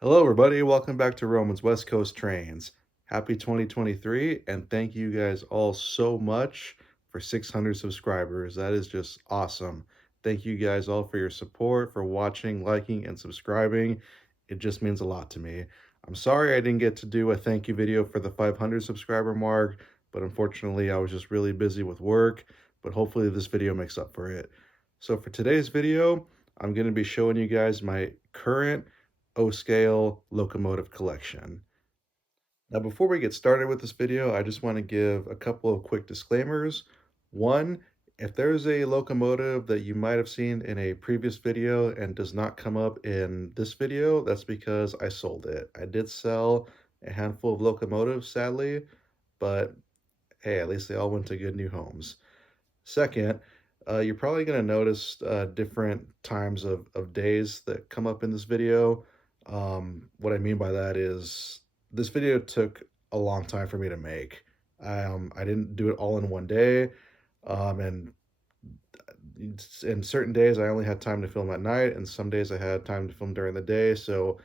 Hello, everybody. Welcome back to Roman's West Coast Trains. Happy 2023, and thank you guys all so much for 600 subscribers. That is just awesome. Thank you guys all for your support, for watching, liking, and subscribing. It just means a lot to me. I'm sorry I didn't get to do a thank you video for the 500 subscriber mark, but unfortunately, I was just really busy with work. But hopefully, this video makes up for it. So, for today's video, I'm going to be showing you guys my current O-scale locomotive collection. Now, before we get started with this video, I just want to give a couple of quick disclaimers. One, if there's a locomotive that you might have seen in a previous video and does not come up in this video, that's because I sold it. I did sell a handful of locomotives, sadly, but hey, at least they all went to good new homes. Second, you're probably going to notice different times of days that come up in this video. What I mean by that is this video took a long time for me to make. I didn't do it all in one day, and in certain days I only had time to film at night, and some days I had time to film during the day. So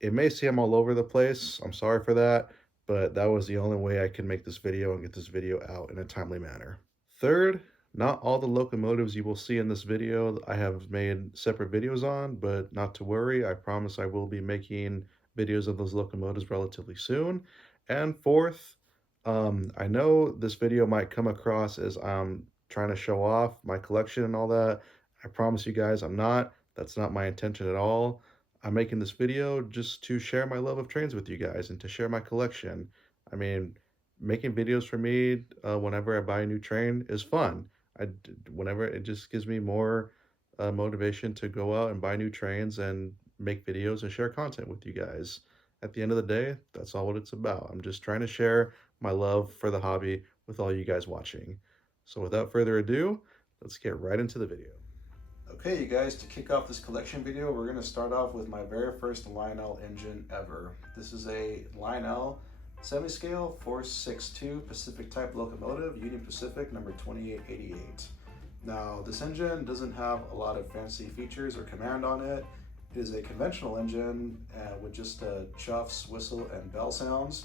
it may seem all over the place. I'm sorry for that, but that was the only way I could make this video and get this video out in a timely manner. Third, not all the locomotives you will see in this video I have made separate videos on, but not to worry, I promise I will be making videos of those locomotives relatively soon. And fourth, I know this video might come across as I'm trying to show off my collection and all that. I promise you guys I'm not. That's not my intention at all. I'm making this video just to share my love of trains with you guys and to share my collection. I mean, making videos for me whenever I buy a new train is fun. Whenever it just gives me more motivation to go out and buy new trains and make videos and share content with you guys. At the end of the day, that's all what it's about. I'm just trying to share my love for the hobby with all you guys watching. So without further ado, let's get right into the video. Okay, you guys, to kick off this collection video, we're going to start off with my very first Lionel engine ever. This is a Lionel semi-scale 462 Pacific type locomotive, Union Pacific number 2888. Now, this engine doesn't have a lot of fancy features or command on it. It is a conventional engine with just chuffs, whistle, and bell sounds,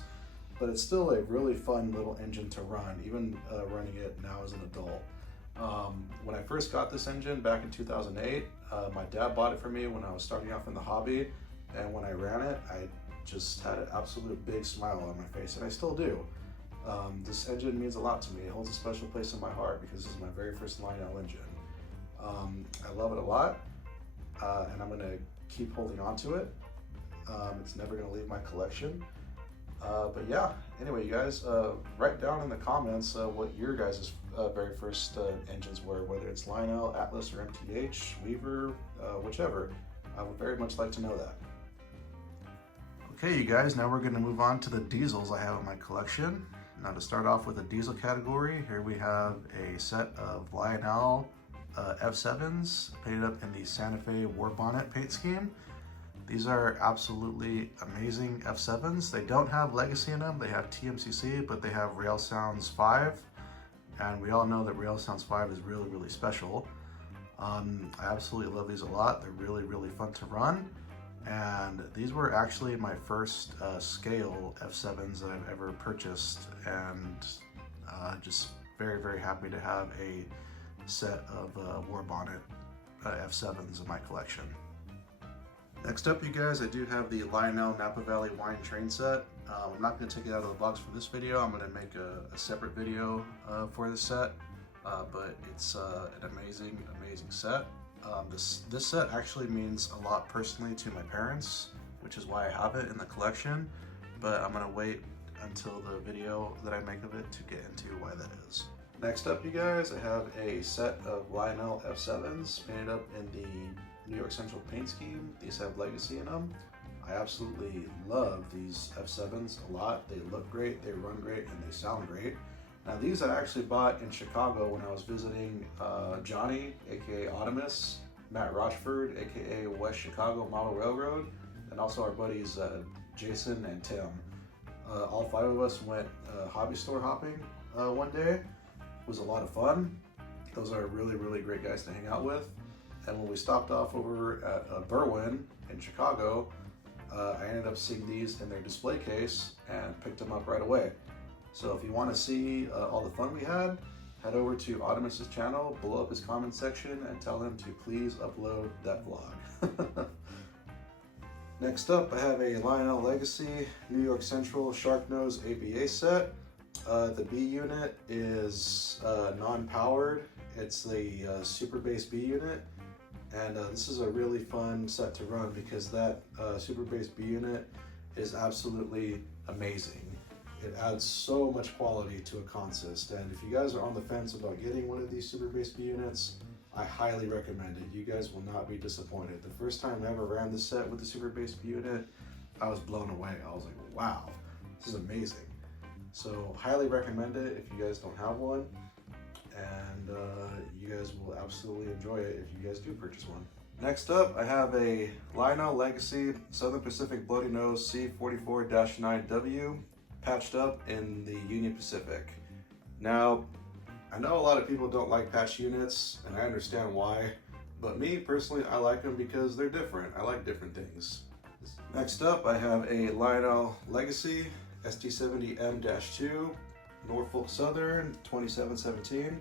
but it's still a really fun little engine to run, even running it now as an adult. When I first got this engine back in 2008, my dad bought it for me when I was starting off in the hobby, and when I ran it, I just had an absolute big smile on my face, and I still do. This engine means a lot to me. It holds a special place in my heart because this is my very first Lionel engine. I love it a lot, and I'm going to keep holding on to it. It's never going to leave my collection. But yeah, anyway, you guys, write down in the comments what your guys' very first engines were, whether it's Lionel, Atlas, or MTH, Weaver, whichever. I would very much like to know that. Okay, you guys, now we're going to move on to the diesels I have in my collection. Now to start off with the diesel category, here we have a set of Lionel F7s painted up in the Santa Fe War Bonnet paint scheme. These are absolutely amazing F7s. They don't have Legacy in them, they have TMCC, but they have Rail Sounds 5. And we all know that Rail Sounds 5 is really, really special. I absolutely love these a lot. They're really, really fun to run. And these were actually my first scale F7s that I've ever purchased, and just very, very happy to have a set of War Bonnet F7s in my collection. Next up, you guys, I do have the Lionel Napa Valley Wine train set. I'm not going to take it out of the box for this video. I'm going to make a separate video for this set, but it's an amazing, amazing set. This set actually means a lot personally to my parents, which is why I have it in the collection, but I'm going to wait until the video that I make of it to get into why that is. Next up, you guys, I have a set of Lionel F7s painted up in the New York Central paint scheme. These have Legacy in them. I absolutely love these F7s a lot. They look great, they run great, and they sound great. Now these I actually bought in Chicago when I was visiting Johnny, aka Optimus, Matt Rochford, aka West Chicago Model Railroad, and also our buddies Jason and Tim. All 5 of us went hobby store hopping one day. It was a lot of fun. Those are really, really great guys to hang out with. And when we stopped off over at Berwyn in Chicago, I ended up seeing these in their display case and picked them up right away. So if you want to see all the fun we had, head over to Automus's channel, blow up his comment section, and tell him to please upload that vlog. Next up, I have a Lionel Legacy New York Central Sharknose ABA set. The B unit is non-powered. It's the Super Bass B unit. And this is a really fun set to run because that Super Bass B unit is absolutely amazing. It adds so much quality to a consist, and if you guys are on the fence about getting one of these Super Bass B units, I highly recommend it. You guys will not be disappointed. The first time I ever ran this set with the Super Bass B unit, I was blown away. I was like, wow, this is amazing. So highly recommend it if you guys don't have one, and you guys will absolutely enjoy it if you guys do purchase one. Next up, I have a Lionel Legacy Southern Pacific Bloody Nose C44-9W patched up in the Union Pacific. Now, I know a lot of people don't like patch units, and I understand why, but me personally, I like them because they're different. I like different things. Next up, I have a Lionel Legacy ST70M-2 Norfolk Southern 2717.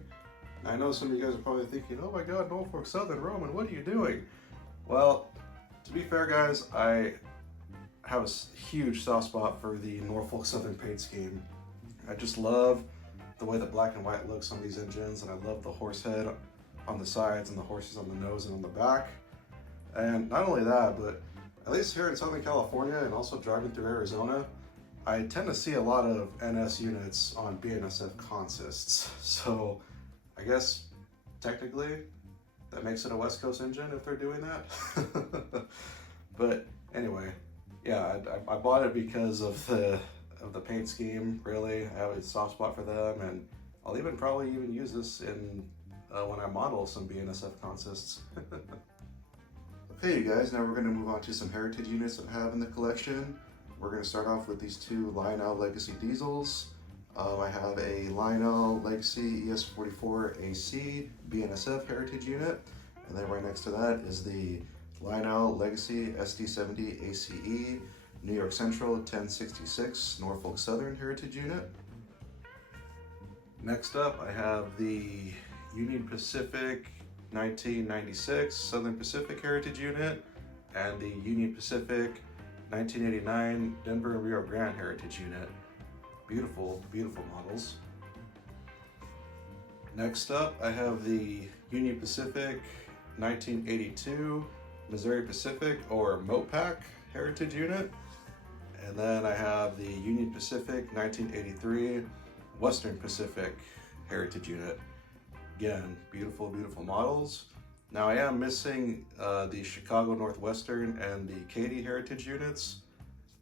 I know some of you guys are probably thinking, oh my god, Norfolk Southern, Roman, what are you doing? Well, to be fair guys, I have a huge soft spot for the Norfolk Southern paint scheme. I just love the way the black and white looks on these engines, and I love the horse head on the sides and the horses on the nose and on the back. And not only that, but at least here in Southern California and also driving through Arizona, I tend to see a lot of NS units on BNSF consists. So I guess technically that makes it a West Coast engine if they're doing that. But anyway, yeah, I bought it because of the paint scheme. Really, I have a soft spot for them, and I'll probably even use this in when I model some BNSF consists. Okay, you guys, now we're going to move on to some heritage units that I have in the collection. We're going to start off with these two Lionel Legacy diesels. I have a Lionel Legacy ES44AC BNSF heritage unit, and then right next to that is the Lionel Legacy SD70 ACE New York Central 1066 Norfolk Southern heritage unit. Next up, I have the Union Pacific 1996 Southern Pacific heritage unit and the Union Pacific 1989 Denver Rio Grande heritage unit. Beautiful, beautiful models. Next up, I have the Union Pacific 1982 Missouri Pacific or MOPAC heritage unit. And then I have the Union Pacific 1983 Western Pacific heritage unit. Again, beautiful, beautiful models. Now I am missing the Chicago Northwestern and the Katy heritage units,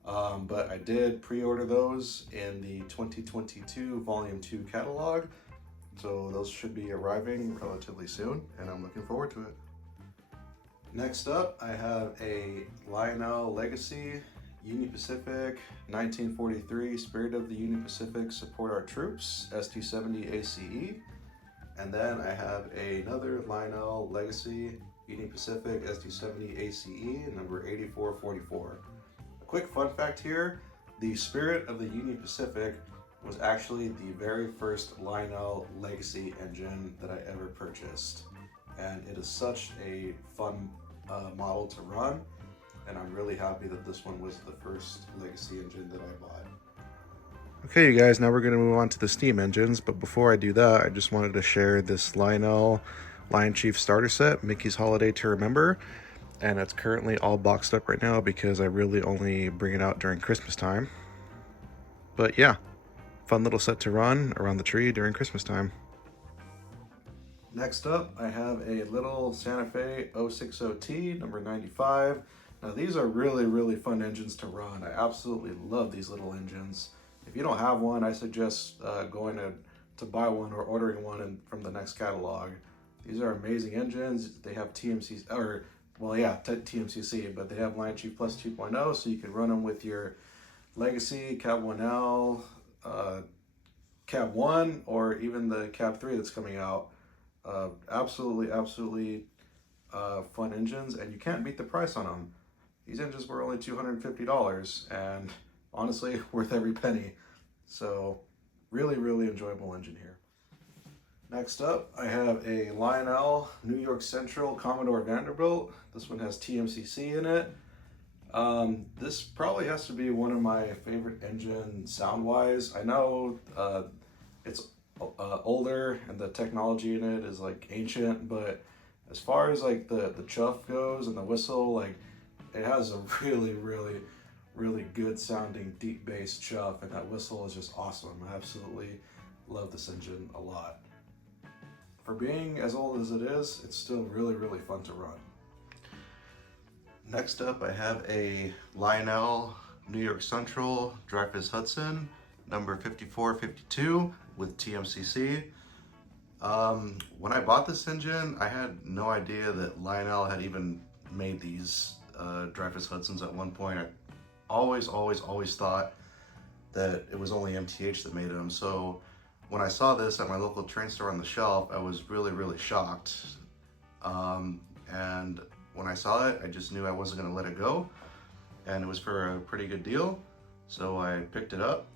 but I did pre-order those in the 2022 Volume 2 catalog. So those should be arriving relatively soon, and I'm looking forward to it. Next up, I have a Lionel Legacy Union Pacific 1943 Spirit of the Union Pacific Support Our Troops ST70 ACE. And then I have another Lionel Legacy Union Pacific SD70 ACE number 8444. A quick fun fact here, the Spirit of the Union Pacific was actually the very first Lionel Legacy engine that I ever purchased. And it is such a fun model to run, and I'm really happy that this one was the first Legacy engine that I bought. Okay, you guys, now we're going to move on to the steam engines, but before I do that, I just wanted to share this Lionel Lion Chief starter set, Mickey's Holiday to Remember, and it's currently all boxed up right now because I really only bring it out during Christmas time. But yeah, fun little set to run around the tree during Christmas time. Next up, I have a little Santa Fe 060T number 95. Now these are really, really fun engines to run. I absolutely love these little engines. If you don't have one, I suggest going to buy one or ordering one from the next catalog. These are amazing engines. They have TMCC, or well, yeah, TMCC, but they have Lion Chief Plus 2.0, so you can run them with your Legacy, Cab 1L, Cab 1, or even the Cab 3 that's coming out. Absolutely, absolutely fun engines, and you can't beat the price on them. these engines were only $250, and honestly, worth every penny. So really, really enjoyable engine here. Next up, I have a Lionel New York Central Commodore Vanderbilt. This one has TMCC in it. This probably has to be one of my favorite engines sound-wise. I know it's older and the technology in it is like ancient, but as far as like the chuff goes and the whistle, like it has a really, really, really good sounding deep bass chuff, and that whistle is just awesome. I absolutely love this engine a lot. For being as old as it is, it's still really, really fun to run. Next up, I have a Lionel New York Central Dreyfuss Hudson, number 5452 with TMCC. When I bought this engine, I had no idea that Lionel had even made these Dreyfuss Hudsons at one point. I always thought that it was only MTH that made them. So when I saw this at my local train store on the shelf, I was really, really shocked. And when I saw it, I just knew I wasn't gonna let it go. And it was for a pretty good deal. So I picked it up,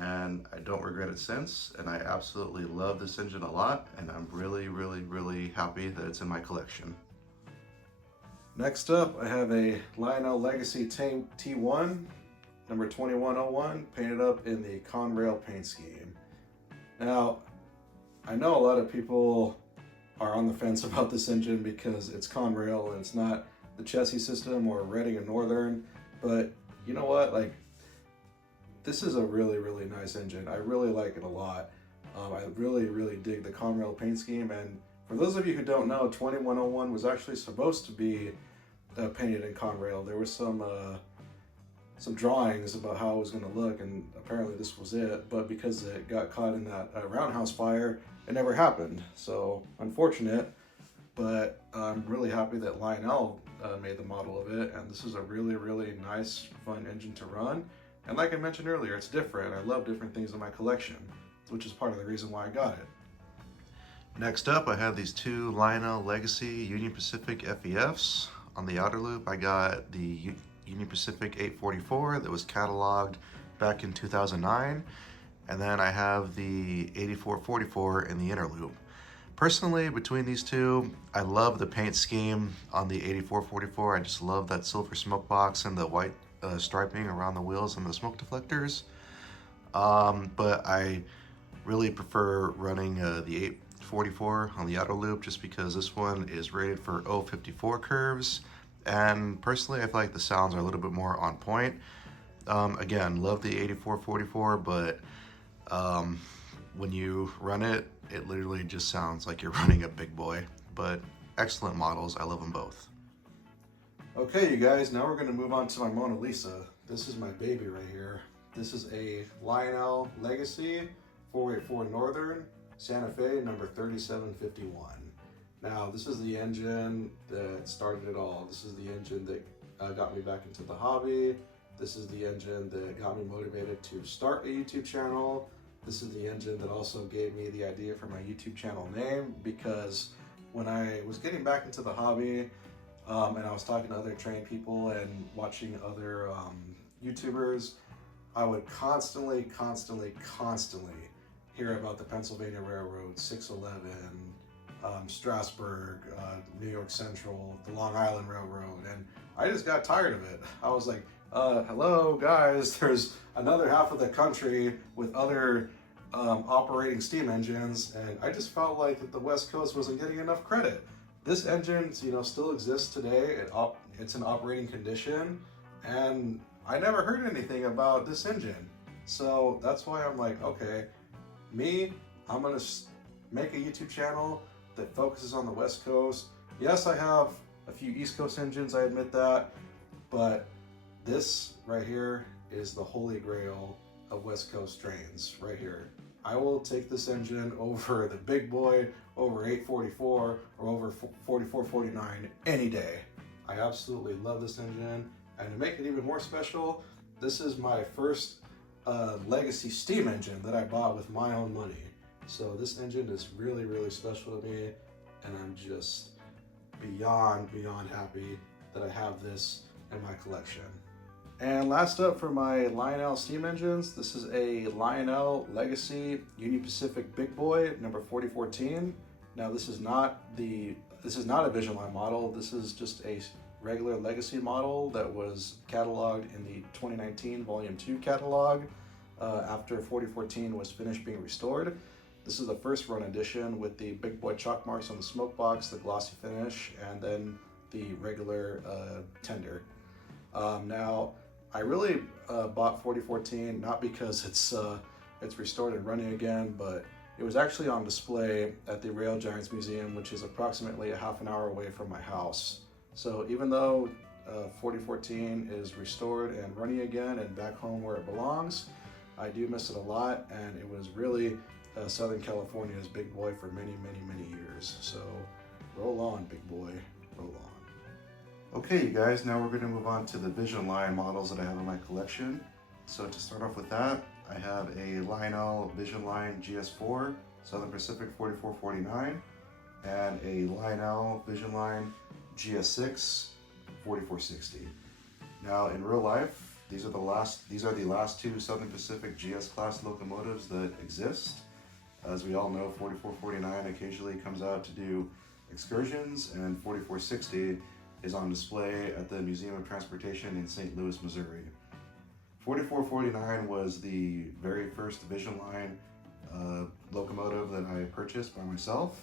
and I don't regret it since. And I absolutely love this engine a lot. And I'm really, really, really happy that it's in my collection. Next up, I have a Lionel Legacy T1, number 2101, painted up in the Conrail paint scheme. Now, I know a lot of people are on the fence about this engine because it's Conrail and it's not the chassis system or Reading and Northern, but you know what, like, this is a really, really nice engine. I really like it a lot. I really, really dig the Conrail paint scheme, and for those of you who don't know, 2101 was actually supposed to be painted in Conrail. There was some drawings about how it was going to look, and apparently this was it, but because it got caught in that roundhouse fire, it never happened. So unfortunate, but I'm really happy that Lionel made the model of it, and this is a really, really nice, fun engine to run. And like I mentioned earlier, it's different. I love different things in my collection, which is part of the reason why I got it. Next up, I have these two Lionel Legacy Union Pacific FEFs. On the outer loop, I got the Union Pacific 844 that was cataloged back in 2009. And then I have the 8444 in the inner loop. Personally, between these two, I love the paint scheme on the 8444. I just love that silver smoke box and the white striping around the wheels and the smoke deflectors. But I really prefer running the 844 on the outer loop just because this one is rated for 054 curves. And personally, I feel like the sounds are a little bit more on point. Again, love the 8444, but when you run it, it literally just sounds like you're running a big boy. But excellent models, I love them both. Okay, you guys, now we're gonna move on to my Mona Lisa. This is my baby right here. This is a Lionel Legacy 484 Northern Santa Fe number 3751. Now, this is the engine that started it all. This is the engine that got me back into the hobby. This is the engine that got me motivated to start a YouTube channel. This is the engine that also gave me the idea for my YouTube channel name, because when I was getting back into the hobby and I was talking to other train people and watching other YouTubers, I would constantly hear about the Pennsylvania Railroad, 611, Strasburg, New York Central, the Long Island Railroad, and I just got tired of it. I was like, hello guys, there's another half of the country with other operating steam engines, and I just felt like that the West Coast wasn't getting enough credit. This engine, you know, still exists today. It's in operating condition, and I never heard anything about this engine. So that's why I'm like, okay, I'm gonna make a YouTube channel that focuses on the West Coast. Yes, I have a few East Coast engines, I admit that, but this right here is the holy grail of West Coast trains right here. I will take this engine over the big boy, over 844 or over 4449 any day. I absolutely love this engine, and to make it even more special, this is my first legacy steam engine that I bought with my own money. So this engine is really, really special to me, and I'm just beyond happy that I have this in my collection. And last up for my Lionel steam engines, this is a Lionel Legacy Union Pacific Big Boy number 4014. Now this is not a Vision Line model. This is just a regular Legacy model that was cataloged in the 2019 Volume 2 catalog after 4014 was finished being restored. This is the first run edition with the Big Boy chalk marks on the smoke box, the glossy finish, and then the regular tender. Now, I really bought 4014 not because it's restored and running again, but it was actually on display at the Rail Giants Museum, which is approximately a half an hour away from my house. So even though 4014 is restored and running again and back home where it belongs, I do miss it a lot, and it was really Southern California's big boy for many, many, many years. So roll on, big boy, roll on. Okay, you guys, now we're going to move on to the Vision Line models that I have in my collection. So to start off with that, I have a Lionel Vision Line GS4 Southern Pacific 4449 and a Lionel Vision Line GS6 4460. Now in real life, these are the last two Southern Pacific GS class locomotives that exist. As we all know, 4449 occasionally comes out to do excursions, and 4460 is on display at the Museum of Transportation in St. Louis, Missouri. 4449 was the very first Vision Line locomotive that I purchased by myself.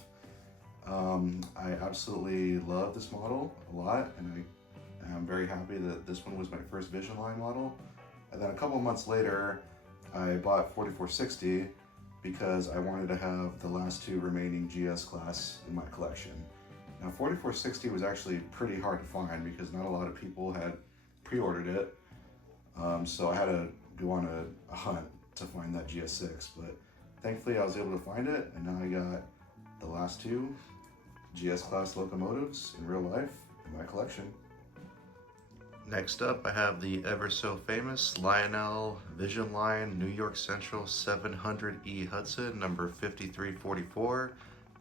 I absolutely love this model a lot, and I'm very happy that this one was my first Vision Line model. And then a couple months later, I bought 4460 because I wanted to have the last two remaining GS class in my collection. Now 4460 was actually pretty hard to find because not a lot of people had pre-ordered it. So I had to go on a hunt to find that GS6, but thankfully I was able to find it, and now I got the last two GS class locomotives in real life in my collection. Next up, I have the ever so famous Lionel Vision Line New York Central 700E Hudson number 5344.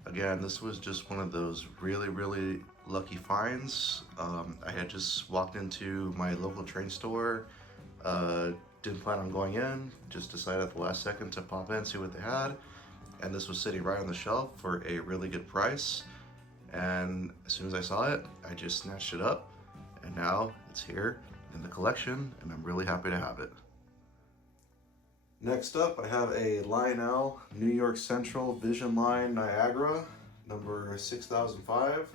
Again, this was just one of those really, really lucky finds. I had just walked into my local train store, didn't plan on going in, just decided at the last second to pop in, see what they had, and this was sitting right on the shelf for a really good price. And as soon as I saw it, I just snatched it up, and now it's here in the collection, and I'm really happy to have it. Next up, I have a Lionel New York Central Vision Line Niagara, number 6005.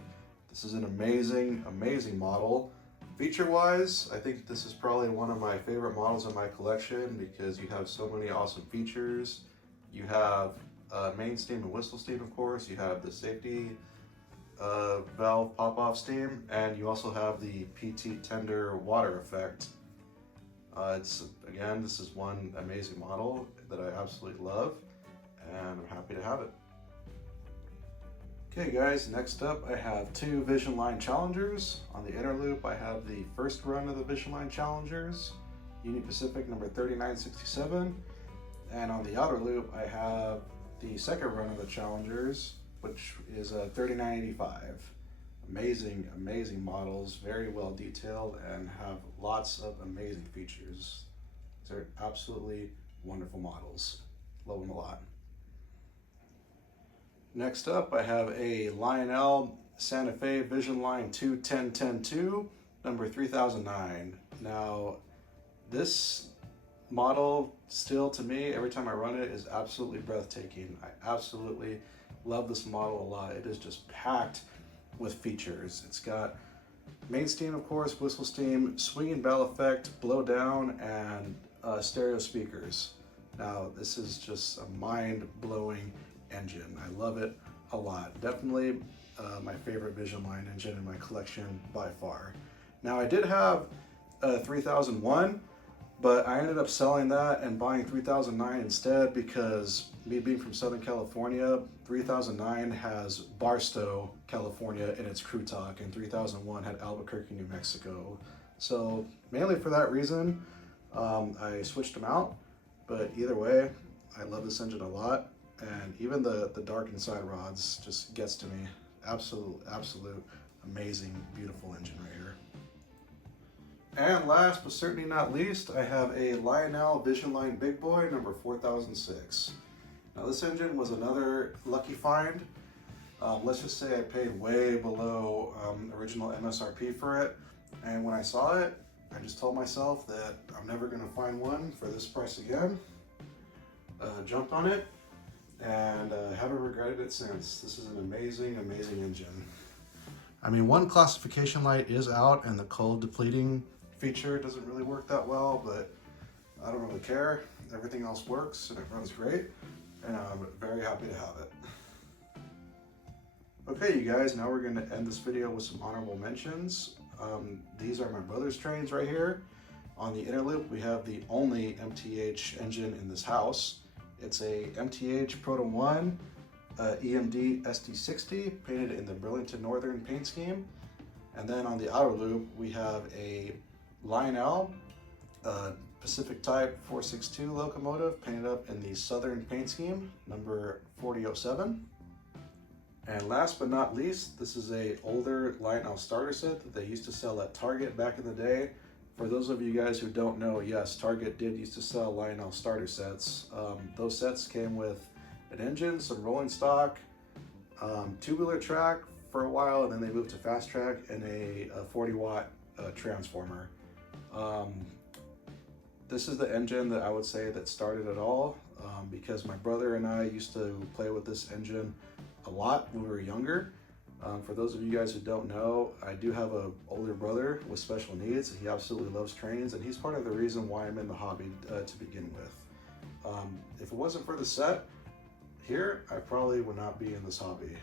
This is an amazing, amazing model. Feature-wise, I think this is probably one of my favorite models in my collection because you have so many awesome features. You have main steam and whistle steam, of course. You have the safety valve pop-off steam, and you also have the PT tender water effect. This is one amazing model that I absolutely love, and I'm happy to have it. Okay guys, next up I have two Vision Line Challengers. On the inner loop I have the first run of the Vision Line Challengers, Union Pacific number 3967, and on the outer loop I have the second run of the Challengers, which is 3985. Amazing, amazing models, very well detailed, and have lots of amazing features. These are absolutely wonderful models. Love them a lot. Next up, I have a Lionel Santa Fe Vision Line 21010-2, number 3009. Now, this model, still to me, every time I run it, is absolutely breathtaking. I absolutely love this model a lot. It is just packed with features. It's got main steam, of course, whistle steam, swinging bell effect, blow down, and stereo speakers. Now, this is just a mind-blowing engine. I love it a lot. Definitely my favorite Vision Line engine in my collection by far. Now, I did have a 3001, but I ended up selling that and buying 3009 instead because me being from Southern California, 3009 has Barstow, California in its crew talk, and 3001 had Albuquerque, New Mexico. So mainly for that reason, I switched them out, but either way, I love this engine a lot, and even the dark inside rods just gets to me. Absolute, amazing, beautiful engine right here. And last but certainly not least, I have a Lionel Vision Line Big Boy number 4006. Now this engine was another lucky find. Let's just say I paid way below original MSRP for it. And when I saw it, I just told myself that I'm never gonna find one for this price again. Jumped on it and haven't regretted it since. This is an amazing, amazing engine. I mean, one classification light is out and the cold depleting feature doesn't really work that well, but I don't really care. Everything else works and it runs great, and I'm very happy to have it. Okay, you guys, now we're gonna end this video with some honorable mentions. These are my brother's trains right here. On the inner loop, we have the only MTH engine in this house. It's a MTH Proto 1 EMD SD60 painted in the Burlington Northern paint scheme. And then on the outer loop, we have a Lionel Pacific Type 462 locomotive painted up in the Southern paint scheme, number 4007. And last but not least, this is a older Lionel starter set that they used to sell at Target back in the day. For those of you guys who don't know, yes, Target did used to sell Lionel starter sets. Those sets came with an engine, some rolling stock, tubular track for a while, and then they moved to fast track and a 40-watt transformer. This is the engine that I would say that started it all, because my brother and I used to play with this engine a lot when we were younger. For those of you guys who don't know, I do have an older brother with special needs. He absolutely loves trains, and he's part of the reason why I'm in the hobby to begin with. If it wasn't for the set here, I probably would not be in this hobby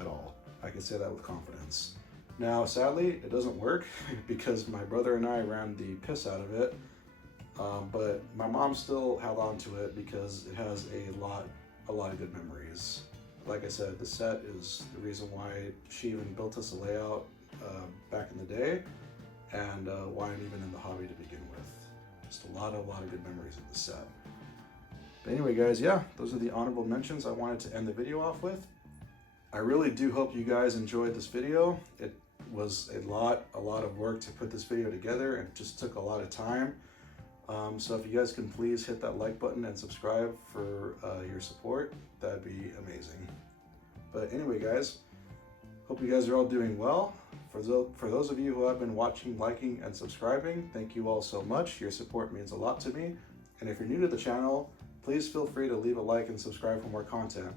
at all. I can say that with confidence. Now, sadly, it doesn't work because my brother and I ran the piss out of it, but my mom still held on to it because it has a lot of good memories. Like I said, the set is the reason why she even built us a layout back in the day, and why I'm even in the hobby to begin with. Just a lot of good memories of the set. But anyway, guys, yeah, those are the honorable mentions I wanted to end the video off with. I really do hope you guys enjoyed this video. It was a lot of work to put this video together, and it just took a lot of time. So if you guys can please hit that like button and subscribe for your support, that'd be amazing. But anyway, guys, hope you guys are all doing well. For those of you who have been watching, liking, and subscribing, thank you all so much. Your support means a lot to me. And if you're new to the channel, please feel free to leave a like and subscribe for more content.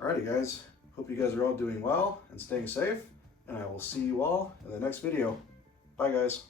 Alrighty, guys, hope you guys are all doing well and staying safe, and I will see you all in the next video. Bye, guys.